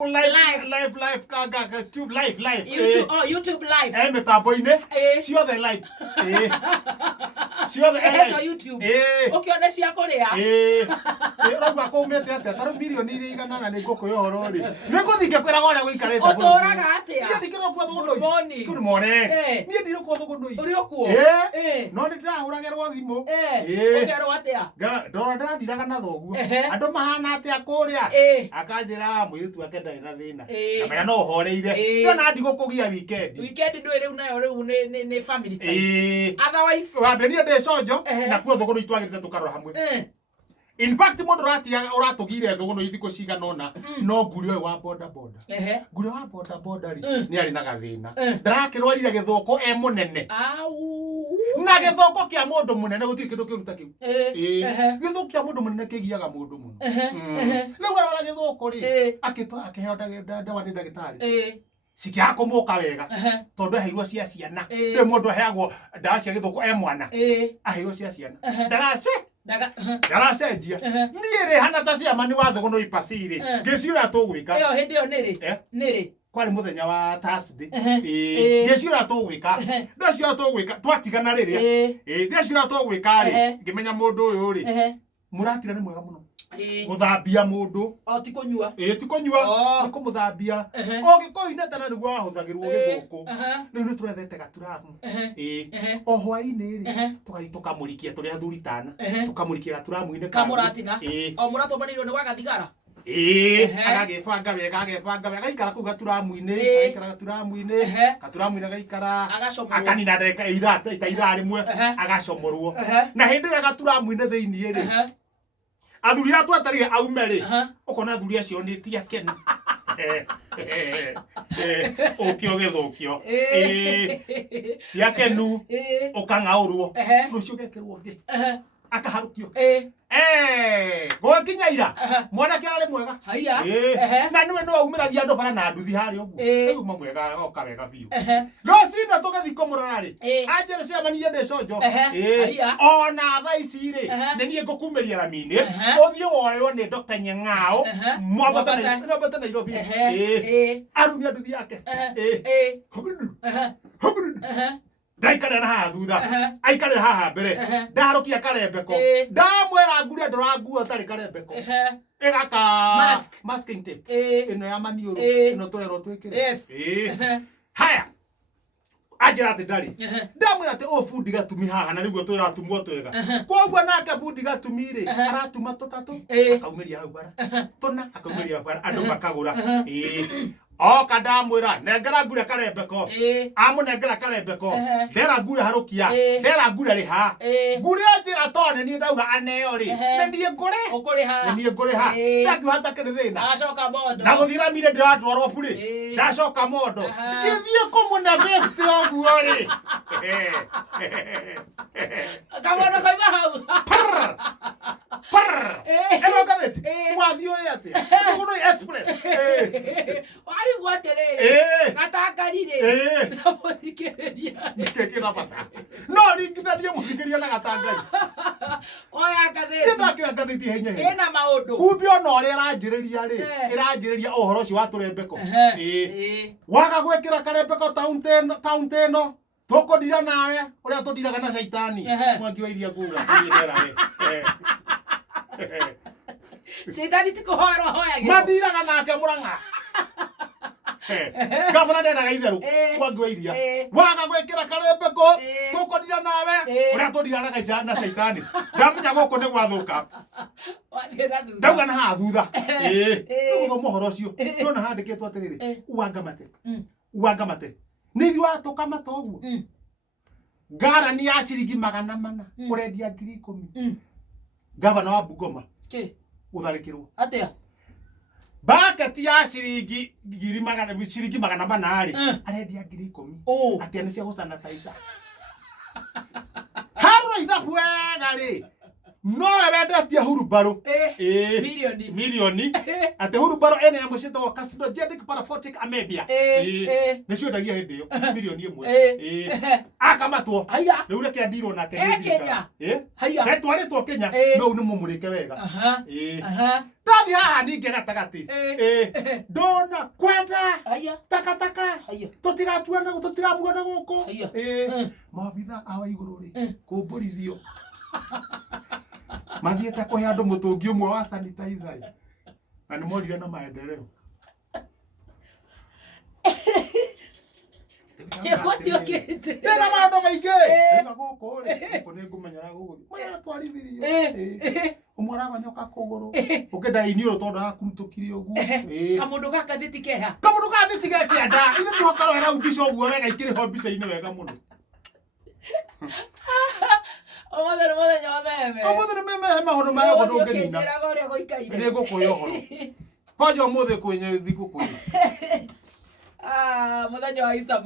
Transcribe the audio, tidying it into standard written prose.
live kaga YouTube live YouTube live mitambo-ini ciothe live ciothe to YouTube ukione cia kuria rauga kumete atia taru milioni iria igana na niguku yohoro ri niguthinge kwiraga uria guikarite uturaga atia nie ndikirwo kwa thugundui good morning nie ndirukwo thugundui uri okuo no ndirahuragirwo thimu ukerwo atia ndora ndirathiraga na thoguo andu mahana atia kuria akanjira mwiritu wake ndari na thina amenya no horeire ndona ndigukugia weekend ndui riu nayo riu ni family time otherwise wambenia ndi cojo na kuo thugunu itwagirize tukarora hamwe in fact mundu uratugire thugunu ithiko cigana ona no nguri oyo wa boda boda nguri wa boda boda ri ni ari na gathina ndarakirwarire githoko munene na githoko kia mundu munene gutiri kindu kiruta kiu githoko kia mundu munene kigiaga mundu muno riu arora githoko ri akiheo ndawa ni ndagitari sikiako muka wega tondu aheirwo cia ciana ri mundu aheagwo ndawa cia githoko mwana aheirwo cia ciana ndaracenjia nie ri hana ta cia mani wa thugunu ipaciri ngiciura tugwika iyo hindi yo niri kwari muthenya wa Thursday ngiciura tugwika ndaciura tugwika twatigana riria ndaciura tugwika ri ngimenya mundu uyu ri muratira ni mwega muno muthambia mundu ti kunyua ti kunyua ni kumuthambia ogikoine tana niguo wahuthagirwo githoko riu ni turethete gaturamu o hwaini ri tugathi tukamurikia turi athuri tana tukamurikia gaturamu-ini kamuratina o muratobanirwo ni wagathigara agagibanga wega agaikara kuu gaturamu-ini agaikara gaturamu-ini agaikara akanina ndeka ithaa rimwe agacomorwo na hindi ya gaturamu-ini thiini ri athuri atu atari aume ri ukona athuri acio ni ti akenu ukio githukio ti akenu ukangaurwo rucio gekirwo ngi akaharukio gwakinya ira mwana kia ari mwega haya na niwe no aumiragia andu bara na nduthi hari uguo riu mwega oka wega biu rocinda tugathi kumurora ri anjere cia manirie ndi cojo ona thaa ici ri ni nie ngukumeria ramini uthie woyo ni Dr. Nyang'ao mwabata Nairobi arumia nduthi yake ndaikare na haha thutha aikare haha mbere ndarukia karembeko ndamwera nguria ndurangua tari karembeko igaka masking tape ino ya maniuru ino turero twikire haya ajira ati ndari ndamwira ati fundi gatumi haha na niguo twiratumwo twega koguo nake fundi gatumi ri aratuma tutatu akaumiria hau bara tuna akaumiria bara andu makagura oka ndamwira nengera nguria karembeko amunengera karembeko ndera nguria harukia ndera nguria ri ha nguria njira tone ni ndauga aneo ri nie ngure nie ngure ha ndangihata kiri thina acoka mondo na guthira mire ndiratwarwo buri ndacoka mondo ngithie kumuna besti oguo ri kamondo koima hau ero gatheti wathio yate thugunu express wari gwaterere gatangarire na muthikiriria kekira bata no ringithanie muthikiriria na gatangari oya gatheti ndakira gatheti henya ina maundu kumbi ona uri iranjiriria ri iranjiriria uhoro ucio wa turembeko waga gwikira karembeko kaunti ino tukundira nawe uria tundiraga na shaitani mwangi wa iria nguga ndera we shaitani tikuhoro hoya mandiraga nake Murang'a gavana ndendaga itheru mwangi wa iria waga gwikira karembeko tukundira nawe uria tundiraga na shaitani ndamenya guku ni gwathuka ndauga na haha thutha guthoma uhoro ucio ndona handikitwo atiriri uangamate ni ithui watukamata uguo ngarani ya ciringi 400 urendia 10,000 gavana wa Bungoma utharikirwo atia baketi ya ciringi 400 ri arendia 10,000 atia ni cia gusanitizer haro ithabu wega ri no wendetie hurumbarũ milioni ate hurumbarũ ene ya mũcitwo carcinogenic paraphotic amebia nĩcio ndagia hĩndĩ ĩyo milioni ĩmwe akamatwo rĩu reke ndirwo nake netwarĩtwo Kenya no nĩ mũmũrĩke wega ndathi haha ningĩ gatagatĩ ndona kwenda takataka tũtigatuana tũtiramuona gũkũ maabitha awa igũrũ rĩ kũmbũrithio mathiĩte kũhe andũ mũtũngi ũmwe wa sanitizer na nĩ morire na maendeleo ndĩna maũndũ maingĩ ndĩna gũkũ rĩ gũkũ nĩ ngũmenyera gũgũthiĩ maratwarithirio ũmwe aragonyoka kũgũrũ ũkĩenda iniũrũ tondũ arakurutũkire ũguo kamũndũ gaka thiti keha kamũndũ gaka thiti gekĩenda ithe tũhokarwo hera mbica ũguo wega ikĩrĩho mbica-inĩ wega mũno ũmũthĩ nĩ meme maũndũ maya ũguo ndũngĩnina nĩ ngũkũhe ũhoro kwanja ũmũthĩ kwĩnye thigũkũ mũthenya wa Easter